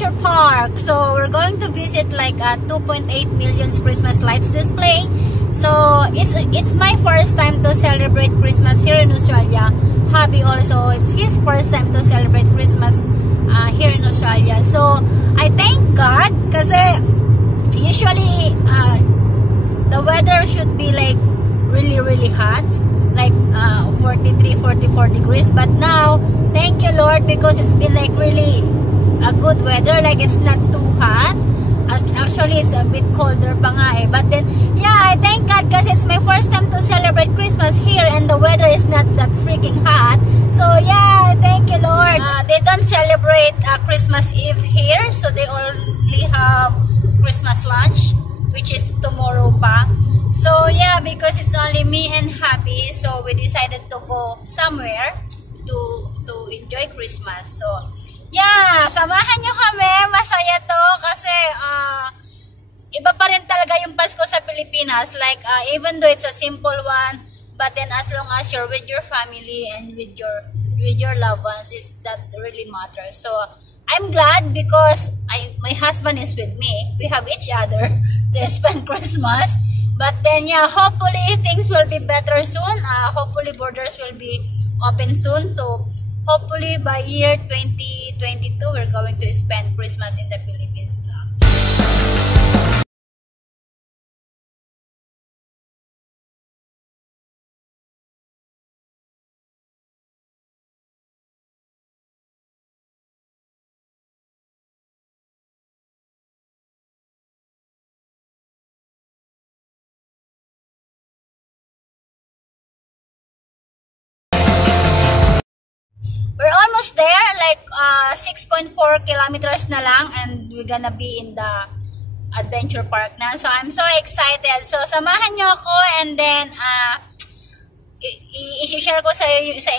Adventure Park. So we're going to visit like a 2.8 million Christmas lights display. So it's my first time to celebrate Christmas here in Australia. Hubby also, it's his first time to celebrate Christmas here in Australia. So I thank God kasi usually the weather should be like really hot, like 43, 44 degrees, but now thank you Lord, because it's been like really a good weather, like it's not too hot. Actually it's a bit colder pa nga eh, but then yeah, I thank God kasi it's my first time to celebrate Christmas here and the weather is not that freaking hot. So yeah, thank you Lord. They don't celebrate Christmas Eve here, so they only have Christmas lunch, which is tomorrow pa. So yeah, because it's only me and hubby, so we decided to go somewhere to enjoy Christmas. So yeah, samahan nyo kami, masaya to kasi iba pa rin talaga yung Pasko sa Pilipinas. Like even though it's a simple one, but then as long as you're with your family and with your loved ones, that's really matters. So I'm glad because my husband is with me. We have each other to spend Christmas. But then yeah, hopefully things will be better soon. Hopefully borders will be open soon. So hopefully by year 2022, we're going to spend Christmas in the Philippines now. We're almost there, like 6.4 kilometers na lang, and we're gonna be in the Adventure Park na. So I'm so excited. So samahan nyo ako, and then i-share ko sa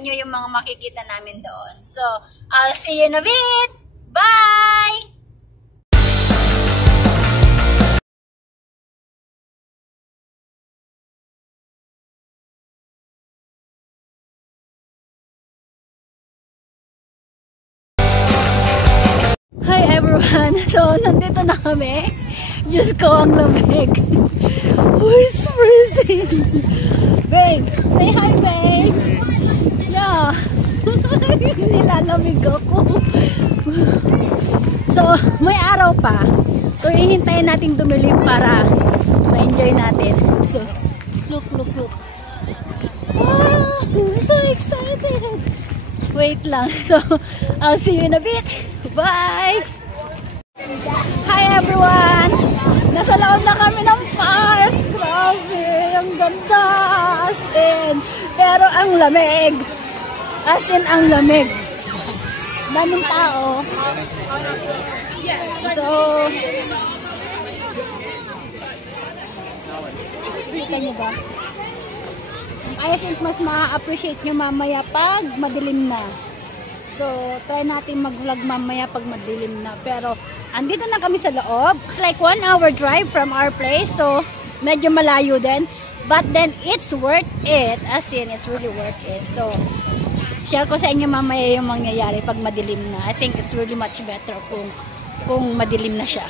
inyo yung mga makikita namin doon. So I'll see you in a bit. Bye! Hi everyone! So, nandito na kami. Diyos ko, ang lamig. Oh, it's freezing. Babe, say hi, babe. Yeah. Nilalamig ako. So, may araw pa. So, ihintayin natin dumilim para ma-enjoy natin. So, look. Ah, I'm so excited. Wait lang. So, I'll see you in a bit. Bye! Hi everyone! Nasa loob na kami ng park. Grabe, ang ganda. As in. Pero ang lamig. As in, ang lamig. Daming tao. So, kita nyo ba? I think mas ma-appreciate nyo mamaya pag madilim na. So, try natin mag-vlog mamaya pag madilim na. Pero, andito na kami sa loob. It's like 1 hour drive from our place. So, medyo malayo din. But then, it's worth it. As in, it's really worth it. So, share ko sa inyo mamaya yung mangyayari pag madilim na. I think it's really much better kung madilim na siya.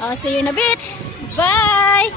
I'll see you in a bit. Bye!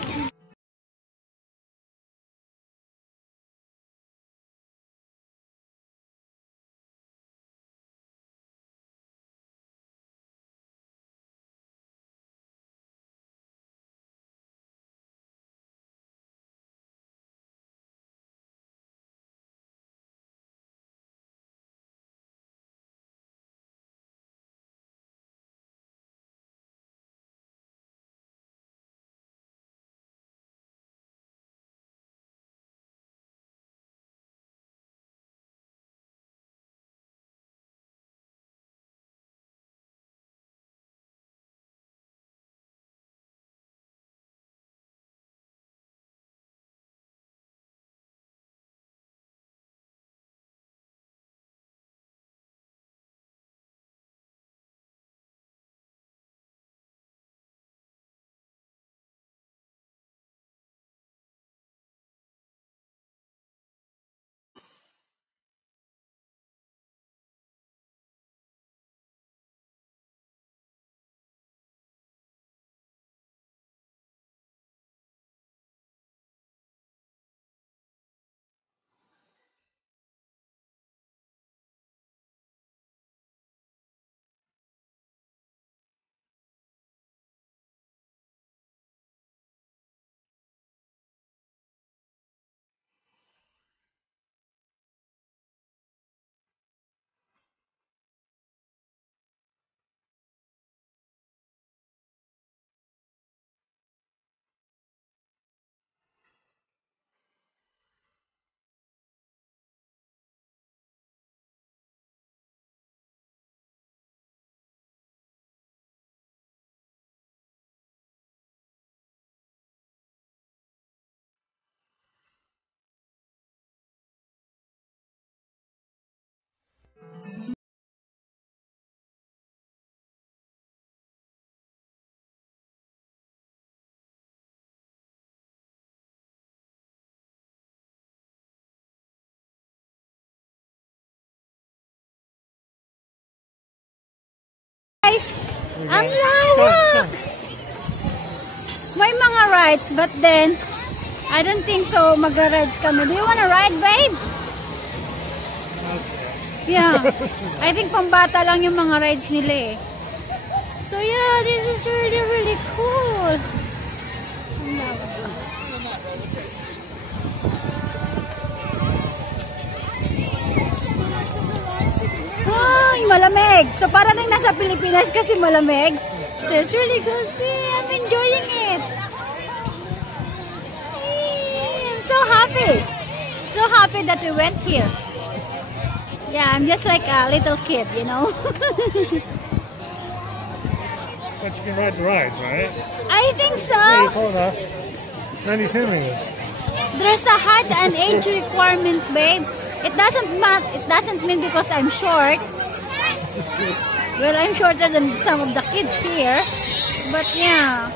guys! Ang lawak! May mga rides, but then, I don't think so magra-rides kami. Do you wanna ride, babe? Yeah. I think pambata lang yung mga rides nila eh. So yeah, this is really, really cool. Ay, malamig. So parang nasa Pilipinas kasi malamig. So it's really good. See, I'm enjoying it. I'm so happy. So happy that we went here. Yeah, I'm just like a little kid, you know. But you can ride the rides, right? I think so. Yeah, you told us. 90 centimeters. There's a height and age requirement, babe. It doesn't mean because I'm short. Well, I'm shorter than some of the kids here. But yeah.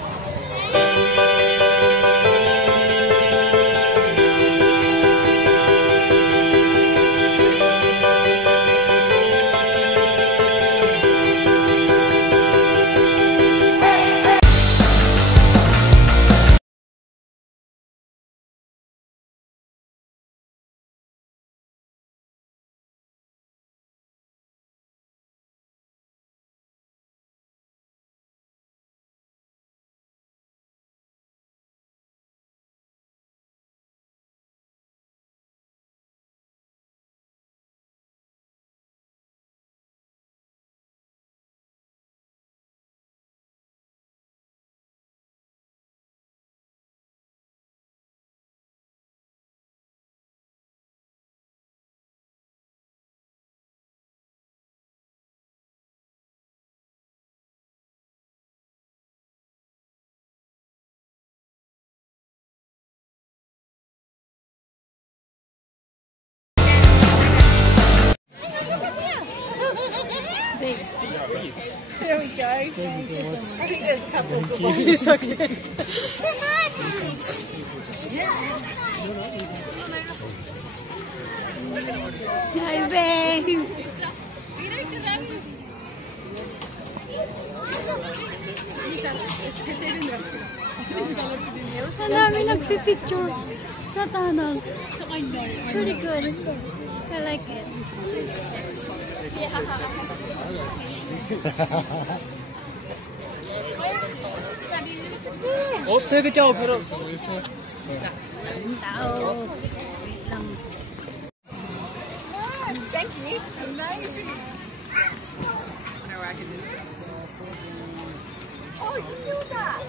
There we go. I think there's a couple of good ones. Okay. Hi, babe. Ang dami nagpipicture sa tunnel. It's really good. I like it. Take a job. Tao. Wait lang. Thank you. Amazing. Oh, you knew that?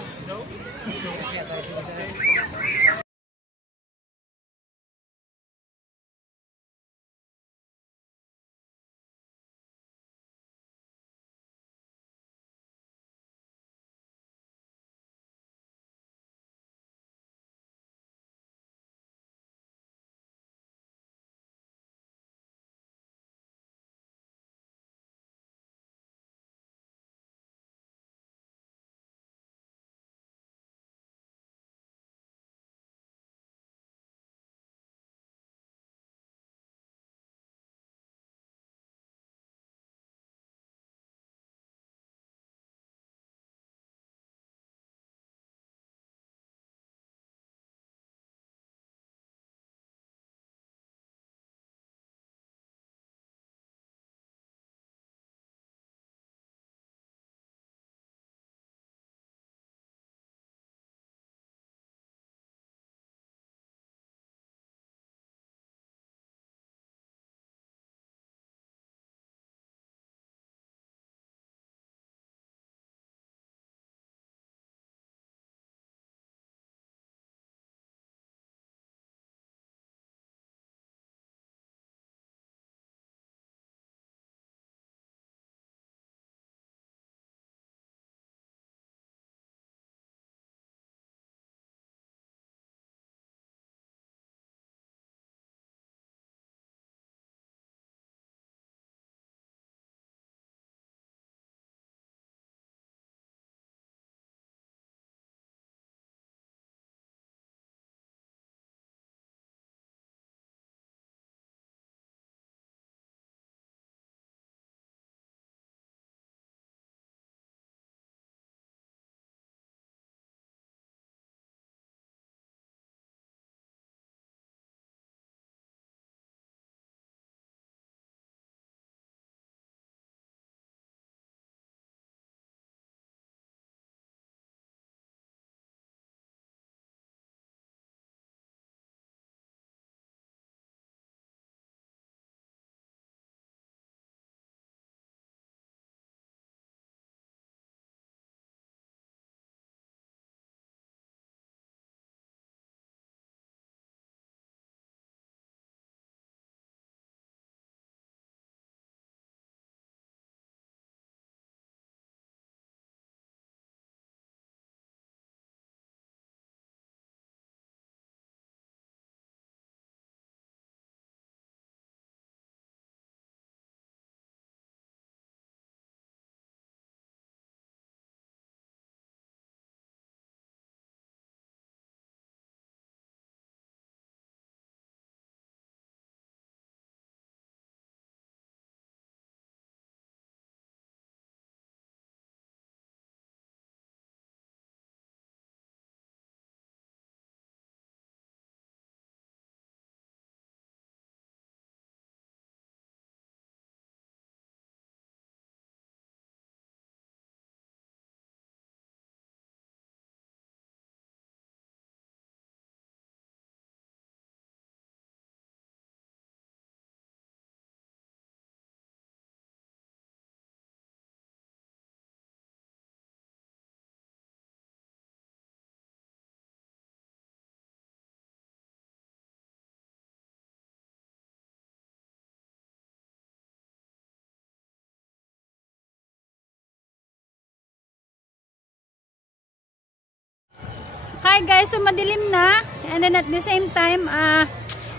hi guys, so madilim na. And then at the same time,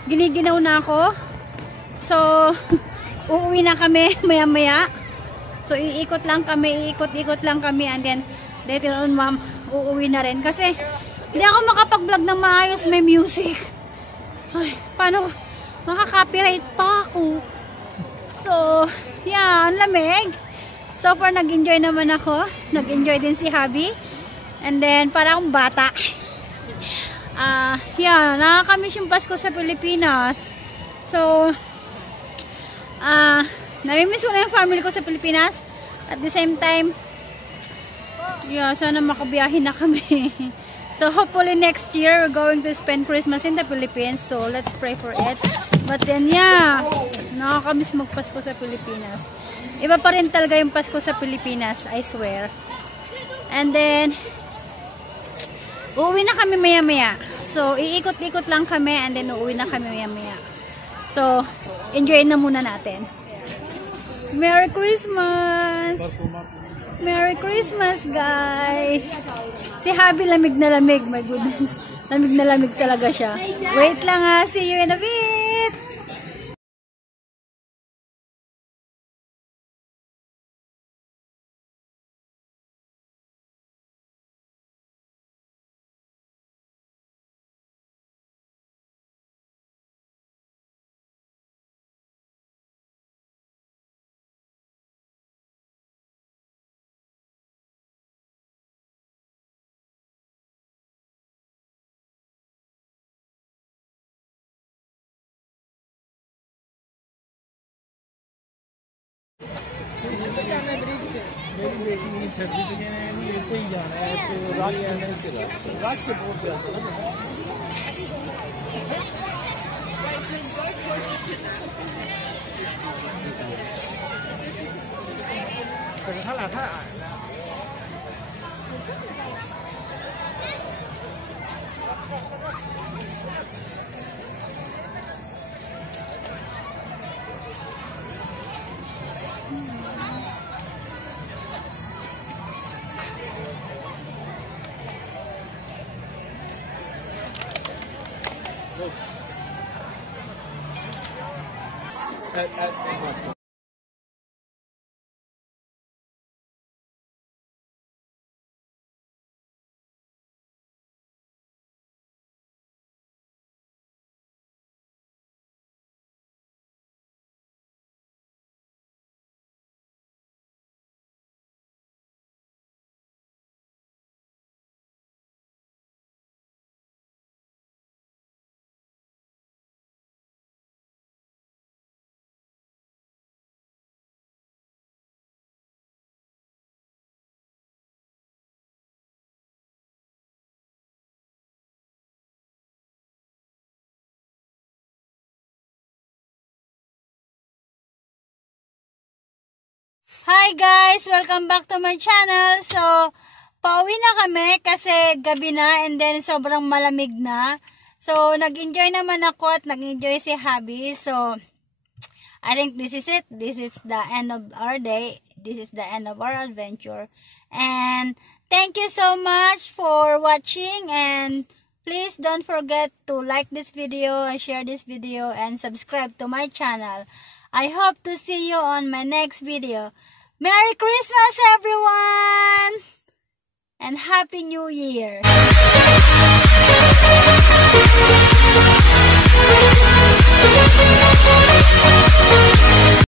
giniginaw na ako. So, uuwi na kami maya-maya. So, iikot lang kami, iikot lang kami. And then, later on, ma'am, uuwi na rin. Kasi, hindi ako makapag-vlog ng maayos, may music. Ay, paano? Makaka-copyright pa ako. So, yeah, ang lamig. So far, nag-enjoy naman ako. Nag-enjoy din si Habi. And then, parang bata. Yeah, nakakamiss yung Pasko sa Pilipinas. So, namimiss ko na yung family ko sa Pilipinas. At the same time, yeah, sana makabiyahin na kami. So, hopefully next year, we're going to spend Christmas in the Philippines. So, let's pray for it. But then, yeah, nakakamiss magpasko sa Pilipinas. Iba pa rin talaga yung Pasko sa Pilipinas, I swear. And then, uuwi na kami maya-maya. So, iikot-ikot lang kami and then uuwi na kami maya-maya. So, enjoy na muna natin. Merry Christmas! Merry Christmas, guys! Si Habi lamig na lamig. My goodness. Lamig na lamig talaga siya. Wait lang ha. See you in a bit! Hi guys! Welcome back to my channel. So, pauwi na kami kasi gabi na and then sobrang malamig na. So, nag-enjoy naman ako at nag-enjoy si Habi. So, I think this is it. This is the end of our day. This is the end of our adventure. And thank you so much for watching. And please don't forget to like this video and share this video and subscribe to my channel. I hope to see you on my next video. Merry Christmas, everyone! And Happy New Year!